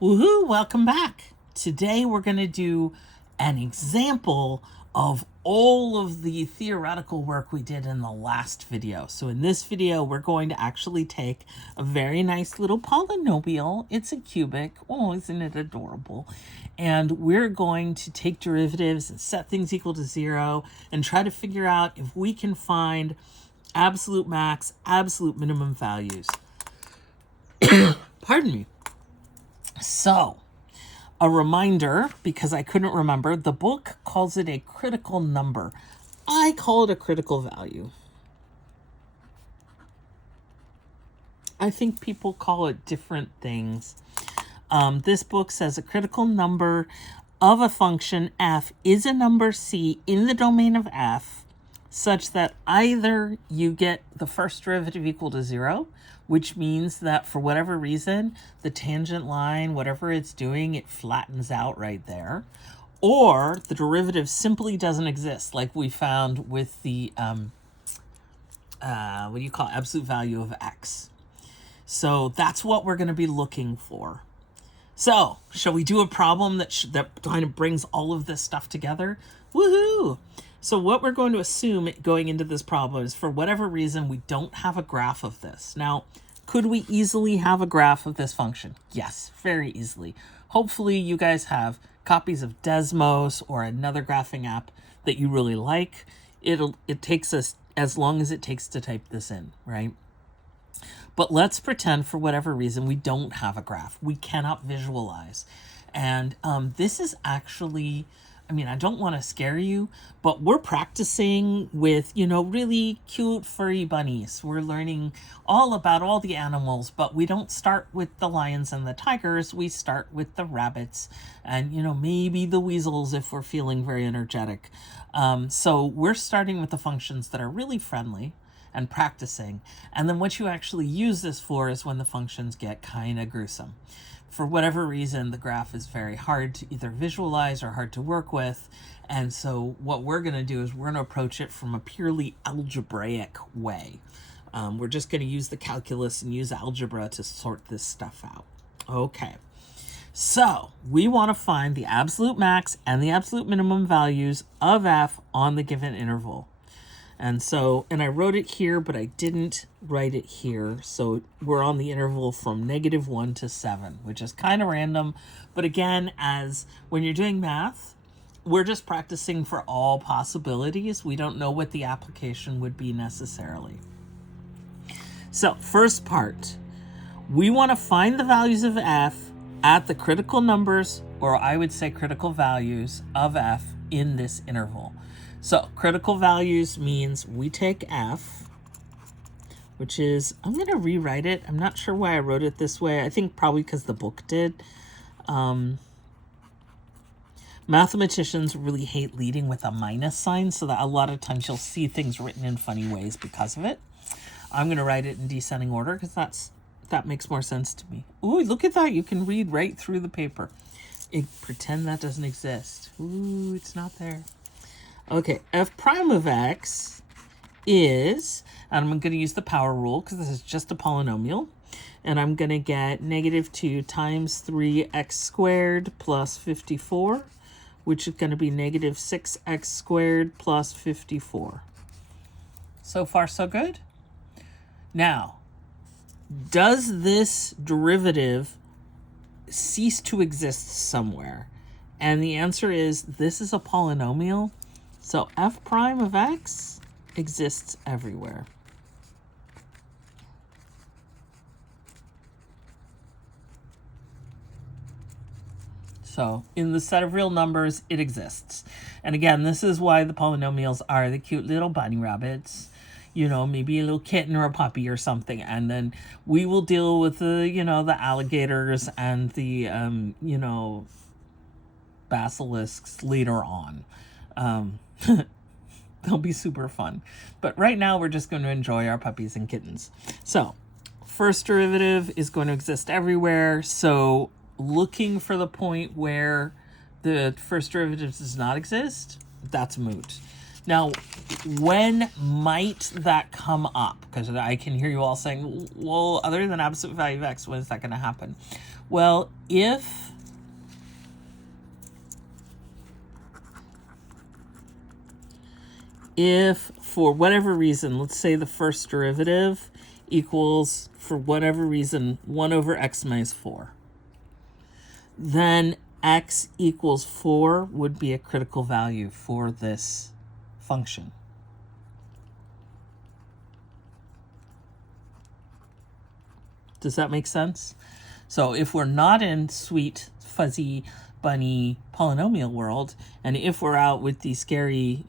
Woohoo! Welcome back. Today we're going to do an example of all of the theoretical work we did in the last video. So in this video, we're going to actually take a very nice little polynomial. It's a cubic. Oh, isn't it adorable? And we're going to take derivatives and set things equal to 0 and try to figure out if we can find absolute max, absolute minimum values. Pardon me. So, a reminder, because I couldn't remember, the book calls it a critical number. I call it a critical value. I think people call it different things. This book says a critical number of a function f is a number c in the domain of f such that either you get the first derivative equal to 0, which means that for whatever reason, the tangent line, whatever it's doing, it flattens out right there, or the derivative simply doesn't exist, like we found with the, absolute value of x. So that's what we're going to be looking for. So, shall we do a problem that kind of brings all of this stuff together? Woohoo! So what we're going to assume going into this problem is, for whatever reason, we don't have a graph of this. Now, could we easily have a graph of this function? Yes, very easily. Hopefully you guys have copies of Desmos or another graphing app that you really like. It takes us as long as it takes to type this in, right? But let's pretend for whatever reason we don't have a graph. We cannot visualize. And this is actually, I don't want to scare you, but we're practicing with, really cute furry bunnies. We're learning all about all the animals, but we don't start with the lions and the tigers. We start with the rabbits and, maybe the weasels if we're feeling very energetic. So we're starting with the functions that are really friendly and practicing. And then what you actually use this for is when the functions get kind of gruesome. For whatever reason, the graph is very hard to either visualize or hard to work with. And so what we're going to do is we're going to approach it from a purely algebraic way. We're just going to use the calculus and use algebra to sort this stuff out. Okay. So we want to find the absolute max and the absolute minimum values of f on the given interval. And I wrote it here, but I didn't write it here. So we're on the interval from -1 to 7, which is kind of random. But again, as when you're doing math, we're just practicing for all possibilities. We don't know what the application would be necessarily. So first part, we want to find the values of f at the critical numbers, or I would say critical values of f in this interval. So critical values means we take f, which is, I'm going to rewrite it. I'm not sure why I wrote it this way. I think probably because the book did. Mathematicians really hate leading with a minus sign, so that a lot of times you'll see things written in funny ways because of it. I'm going to write it in descending order because that makes more sense to me. Ooh, look at that. You can read right through the paper. Pretend that doesn't exist. Ooh, it's not there. Okay, f prime of x is, and I'm going to use the power rule because this is just a polynomial, and I'm going to get -2 times 3x squared plus 54, which is going to be -6x squared plus 54. So far, so good? Now, does this derivative cease to exist somewhere? And the answer is, this is a polynomial. So f prime of x exists everywhere. So in the set of real numbers, it exists. And again, this is why the polynomials are the cute little bunny rabbits, maybe a little kitten or a puppy or something. And then we will deal with the, the alligators and the, basilisks later on. They'll be super fun. But right now we're just going to enjoy our puppies and kittens. So first derivative is going to exist everywhere. So looking for the point where the first derivative does not exist, that's moot. Now, when might that come up? Because I can hear you all saying, well, other than absolute value of x, when is that going to happen? Well, if for whatever reason, let's say the first derivative equals, for whatever reason, 1 over x minus 4, then x equals 4 would be a critical value for this function. Does that make sense? So if we're not in sweet, fuzzy, bunny polynomial world, and if we're out with the scary,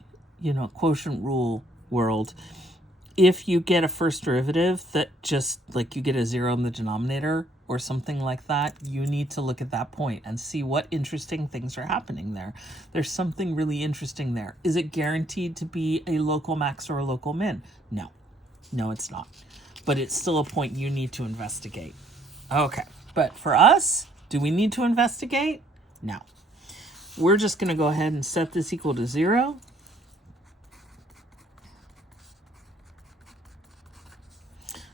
quotient rule world, if you get a first derivative that just, like, you get a 0 in the denominator or something like that, you need to look at that point and see what interesting things are happening there. There's something really interesting there. Is it guaranteed to be a local max or a local min? No. No, it's not. But it's still a point you need to investigate. Okay. But for us, do we need to investigate? No. We're just going to go ahead and set this equal to 0.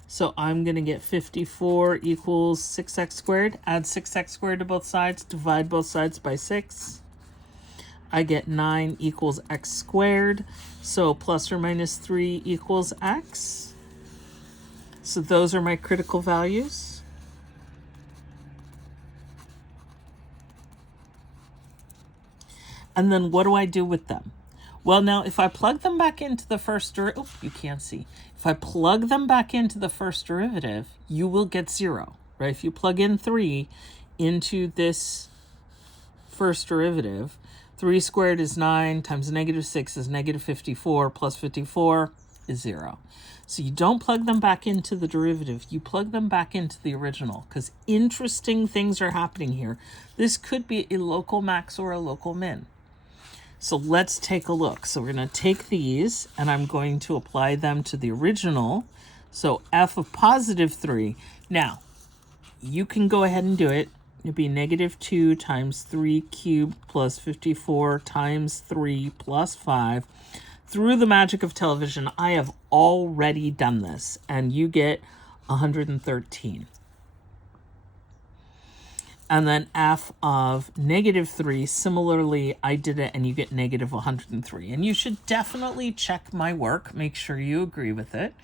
So I'm going to get 54 equals 6x squared. Add 6x squared to both sides. Divide both sides by 6. I get 9 equals x squared. So plus or minus 3 equals x. So those are my critical values. And then what do I do with them? Well, now, if I plug them back into the first derivative, you can't see. If I plug them back into the first derivative, you will get 0, right? If you plug in 3 into this first derivative, 3 squared is 9 times negative 6 is negative 54 plus 54 is 0. So you don't plug them back into the derivative. You plug them back into the original, because interesting things are happening here. This could be a local max or a local min. So let's take a look. So we're going to take these, and I'm going to apply them to the original. So f of positive 3. Now, you can go ahead and do it. It'd be negative 2 times 3 cubed plus 54 times 3 plus 5. Through the magic of television, I have already done this, and you get 113. And then f of negative 3, similarly, I did it, and you get negative 103. And you should definitely check my work. Make sure you agree with it.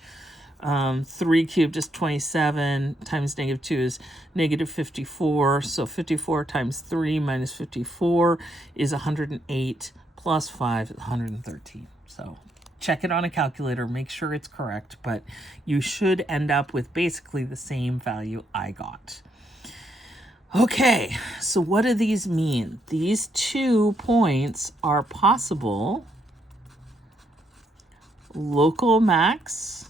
3 cubed is 27, times negative 2 is negative 54. So 54 times 3 minus 54 is 108, plus 5 is 113. So check it on a calculator, make sure it's correct, but you should end up with basically the same value I got. Okay, so what do these mean? These 2 points are possible local max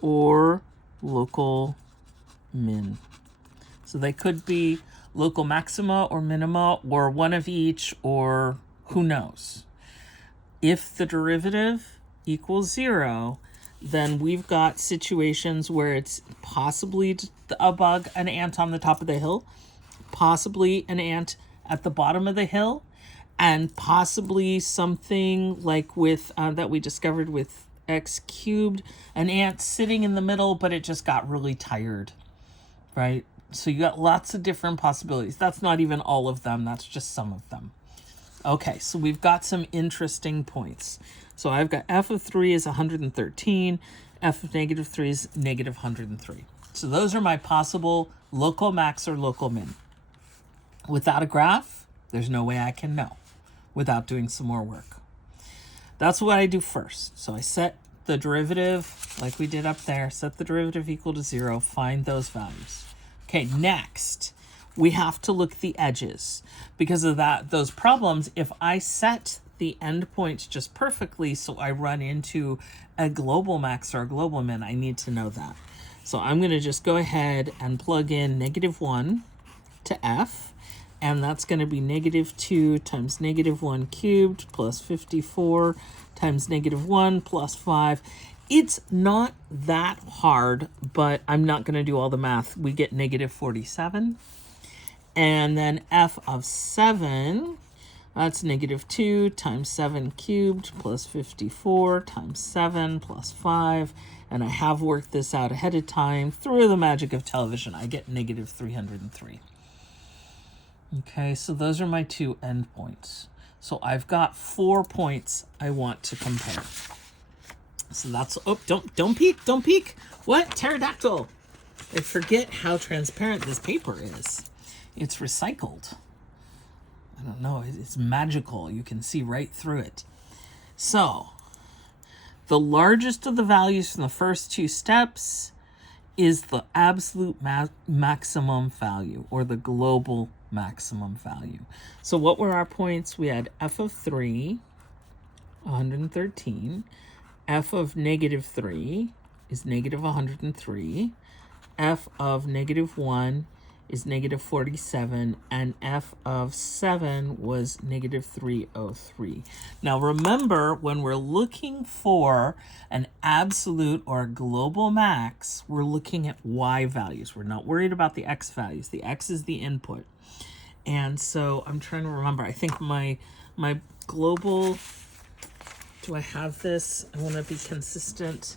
or local min. So they could be local maxima or minima, or one of each, or who knows. If the derivative equals 0, then we've got situations where it's possibly a bug, an ant on the top of the hill, possibly an ant at the bottom of the hill, and possibly something like with that we discovered with x cubed, an ant sitting in the middle, but it just got really tired, right? So you got lots of different possibilities. That's not even all of them. That's just some of them. Okay, so we've got some interesting points. So I've got f of 3 is 113, f of negative 3 is negative 103. So those are my possible local max or local min. Without a graph, there's no way I can know without doing some more work. That's what I do first. So I set the derivative, like we did up there, set the derivative equal to 0, find those values. Okay, next, we have to look at the edges. Because of those problems, if I set the endpoints just perfectly so I run into a global max or a global min, I need to know that. So I'm going to just go ahead and plug in negative 1 to f, and that's going to be negative 2 times negative 1 cubed plus 54 times negative 1 plus 5. It's not that hard, but I'm not going to do all the math. We get negative 47. And then f of 7, That's negative 2 times 7 cubed plus 54 times 7 plus 5. And I have worked this out ahead of time. Through the magic of television, I get negative 303. Okay, so those are my two endpoints. So I've got 4 points I want to compare. So that's, oh, don't peek. What? Pterodactyl. I forget how transparent this paper is. It's recycled. I don't know, it's magical. You can see right through it. So, the largest of the values from the first two steps is the absolute maximum value, or the global maximum value. So what were our points? We had f of 3, 113. F of negative 3 is negative 103. F of negative 1 is negative 47, and f of 7 was negative 303. Now remember, when we're looking for an absolute or a global max, we're looking at y values. We're not worried about the x values. The x is the input. And so I'm trying to remember. I think my global, do I have this? I want to be consistent.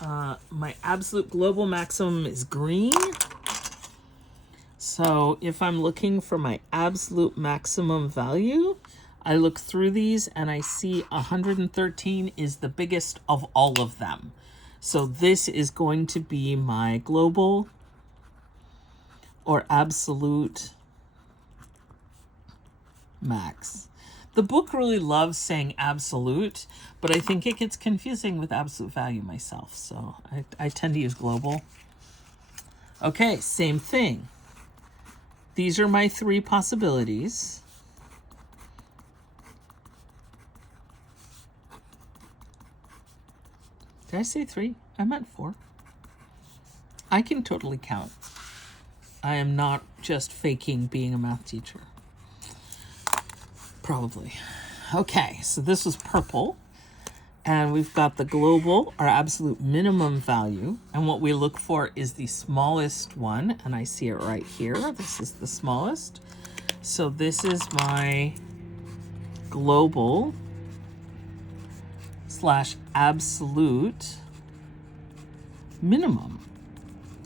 My absolute global maximum is green. So if I'm looking for my absolute maximum value, I look through these and I see 113 is the biggest of all of them. So this is going to be my global or absolute max. The book really loves saying absolute, but I think it gets confusing with absolute value myself. So I tend to use global. Okay, same thing. These are my 3 possibilities. Did I say 3? I meant 4. I can totally count. I am not just faking being a math teacher. Probably. Okay, so this was purple. And we've got the global, our absolute minimum value. And what we look for is the smallest one. And I see it right here. This is the smallest. So this is my global / absolute minimum.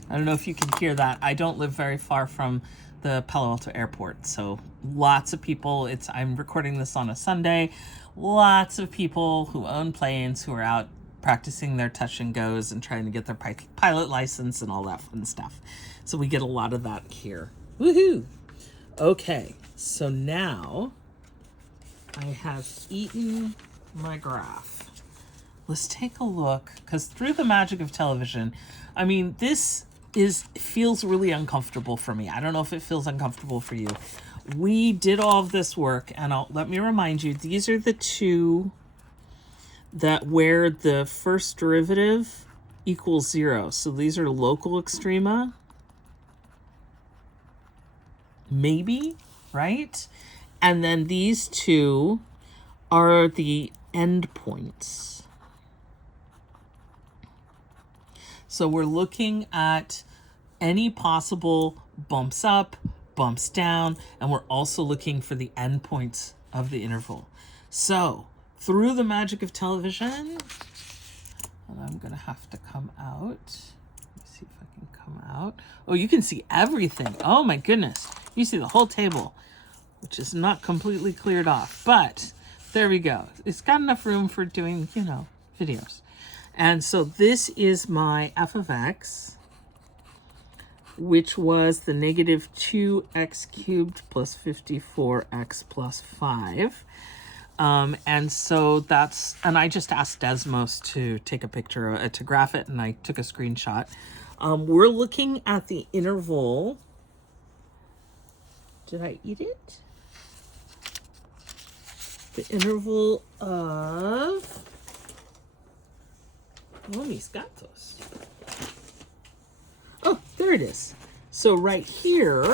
I don't know if you can hear that. I don't live very far from the Palo Alto airport. So lots of people, I'm recording this on a Sunday. Lots of people who own planes who are out practicing their touch and goes and trying to get their pilot license and all that fun stuff. So we get a lot of that here. Woohoo! Okay, so now I have eaten my graph. Let's take a look, because through the magic of television, I mean, this feels really uncomfortable for me. I don't know if it feels uncomfortable for you. We did all of this work, and let me remind you, these are the two that where the first derivative equals 0. So these are local extrema. Maybe, right? And then these two are the endpoints. So we're looking at any possible bumps up, bumps down, and we're also looking for the endpoints of the interval. So through the magic of television, and I'm gonna have to come out. Let me see if I can come out. Oh, you can see everything. Oh my goodness. You see the whole table, which is not completely cleared off, but there we go. It's got enough room for doing, videos. And so this is my f of x, which was the negative 2x cubed plus 54x plus 5. And so and I just asked Desmos to take a picture, to graph it, and I took a screenshot. We're looking at the interval. Did I eat it? The interval of... Oh, mis gatos. Oh, there it is. So right here,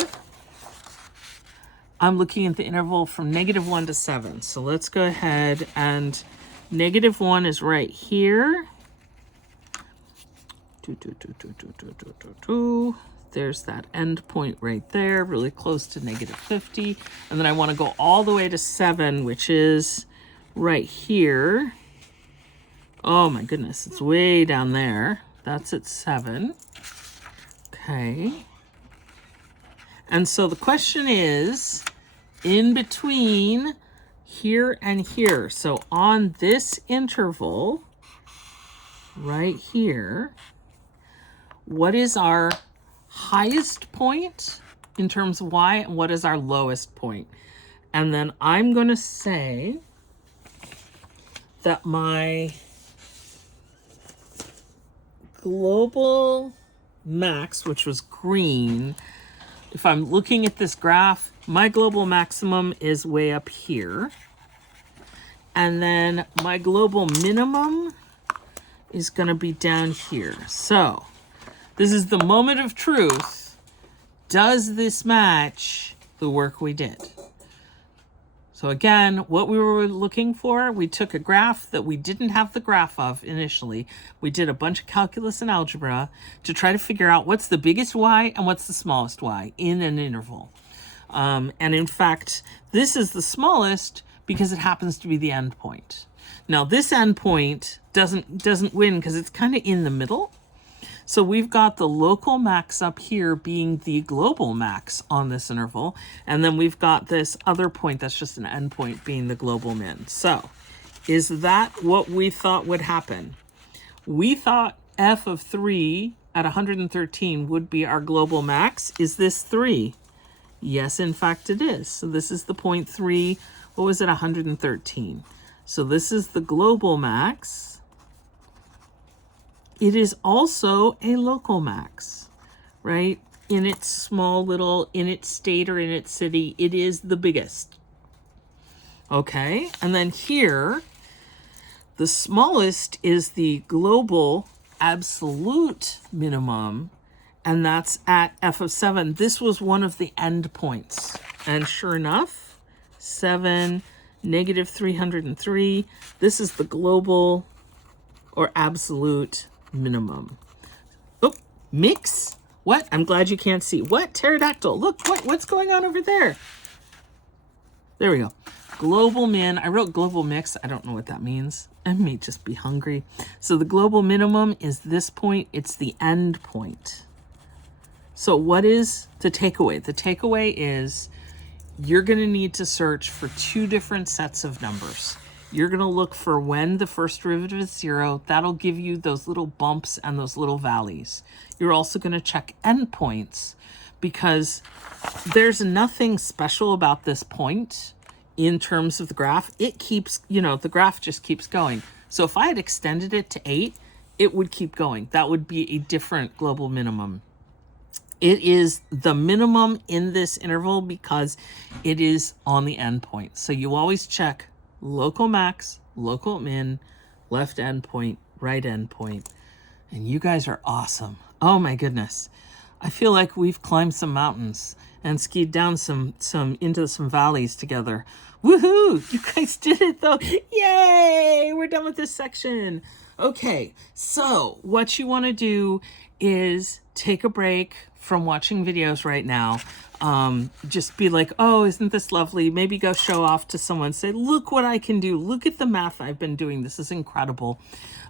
I'm looking at the interval from -1 to 7. So let's go ahead, and -1 is right here. there's that end point right there, really close to -50. And then I want to go all the way to 7, which is right here. Oh my goodness, it's way down there. That's at 7. Okay. And so the question is, in between here and here, so on this interval right here, what is our highest point in terms of y, and what is our lowest point? And then I'm going to say that my global max, which was green, if I'm looking at this graph, my global maximum is way up here. And then my global minimum is going to be down here. So this is the moment of truth. Does this match the work we did? So again, what we were looking for, we took a graph that we didn't have the graph of initially. We did a bunch of calculus and algebra to try to figure out what's the biggest y and what's the smallest y in an interval. And in fact, this is the smallest because it happens to be the endpoint. Now this endpoint doesn't win because it's kind of in the middle. So we've got the local max up here being the global max on this interval. And then we've got this other point that's just an endpoint being the global min. So is that what we thought would happen? We thought f of 3 at 113 would be our global max. Is this 3? Yes, in fact it is. So this is the point 3. What was it? 113. So this is the global max. It is also a local max, right? In its small little, in its state or in its city, it is the biggest. Okay, and then here, the smallest is the global absolute minimum, and that's at f of 7. This was one of the endpoints. And sure enough, 7, -303, this is the global or absolute minimum. Oh, mix? What? I'm glad you can't see. What? Pterodactyl. Look, what's going on over there? There we go. Global min. I wrote global mix. I don't know what that means. I may just be hungry. So the global minimum is this point. It's the end point. So what is the takeaway? The takeaway is you're going to need to search for 2 different sets of numbers. You're going to look for when the first derivative is 0. That'll give you those little bumps and those little valleys. You're also going to check endpoints because there's nothing special about this point in terms of the graph. It keeps, the graph just keeps going. So if I had extended it to 8, it would keep going. That would be a different global minimum. It is the minimum in this interval because it is on the endpoint. So you always check local max, local min, left endpoint, right endpoint. And you guys are awesome. Oh my goodness. I feel like we've climbed some mountains and skied down some into some valleys together. Woohoo! You guys did it though. Yay! We're done with this section. Okay, so what you want to do is take a break from watching videos right now. Just be like, oh, isn't this lovely? Maybe go show off to someone. Say, look what I can do. Look at the math I've been doing. This is incredible.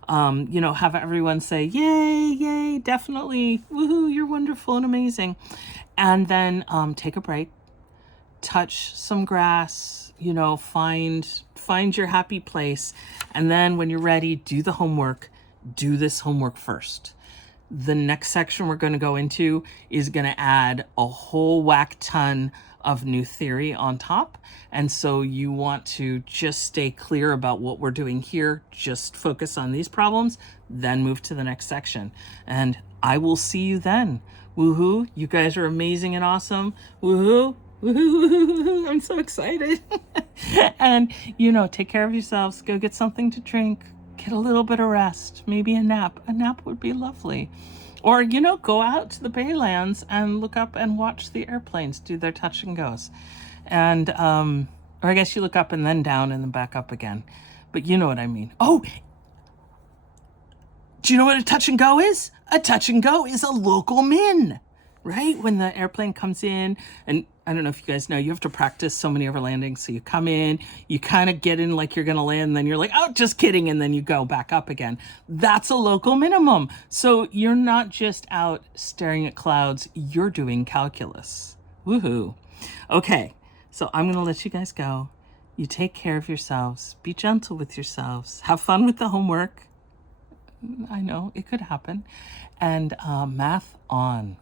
Have everyone say, yay, yay, definitely. Woohoo, you're wonderful and amazing. And then take a break, touch some grass, find your happy place. And then when you're ready, do the homework. Do this homework first. The next section we're going to go into is going to add a whole whack ton of new theory on top. And so you want to just stay clear about what we're doing here. Just focus on these problems, then move to the next section. And I will see you then. Woohoo. You guys are amazing and awesome. Woohoo. Woohoo. I'm so excited. And, take care of yourselves. Go get something to drink. Get a little bit of rest, maybe a nap. A nap would be lovely. Or, go out to the Baylands and look up and watch the airplanes do their touch and goes. And, or I guess you look up and then down and then back up again. But you know what I mean. Oh, do you know what a touch and go is? A touch and go is a local min. right? When the airplane comes in, and I don't know if you guys know, you have to practice so many over landings. So you come in, you kind of get in like you're going to land, and then you're like, oh, just kidding. And then you go back up again. That's a local minimum. So you're not just out staring at clouds, you're doing calculus. Woohoo. Okay, so I'm going to let you guys go. You take care of yourselves. Be gentle with yourselves. Have fun with the homework. I know it could happen. And math on.